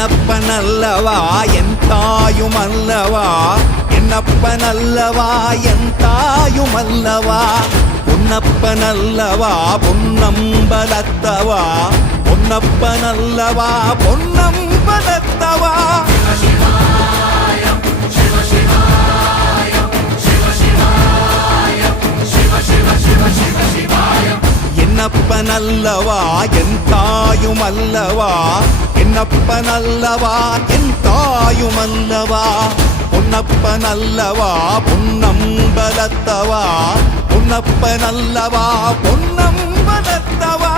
என்னப்பனல்லவா என் தாயுமல்லவா, என்னப்பனல்லவா என் தாயுமல்லவா, பொன்னப்பனல்லவா பொன்னம்பலத்தவா, பொன்னப்பனல்லவா பொன்னம்பலத்தவா. என்னப்பனல்லவா என் தாயுமல்லவா, என்னப்பனல்லவா என் தாயுமல்லவா, பொன்னப்பனல்லவா பொன்னம்பலத்தவா, பொன்னப்பனல்லவா பொன்னம்பலத்தவா.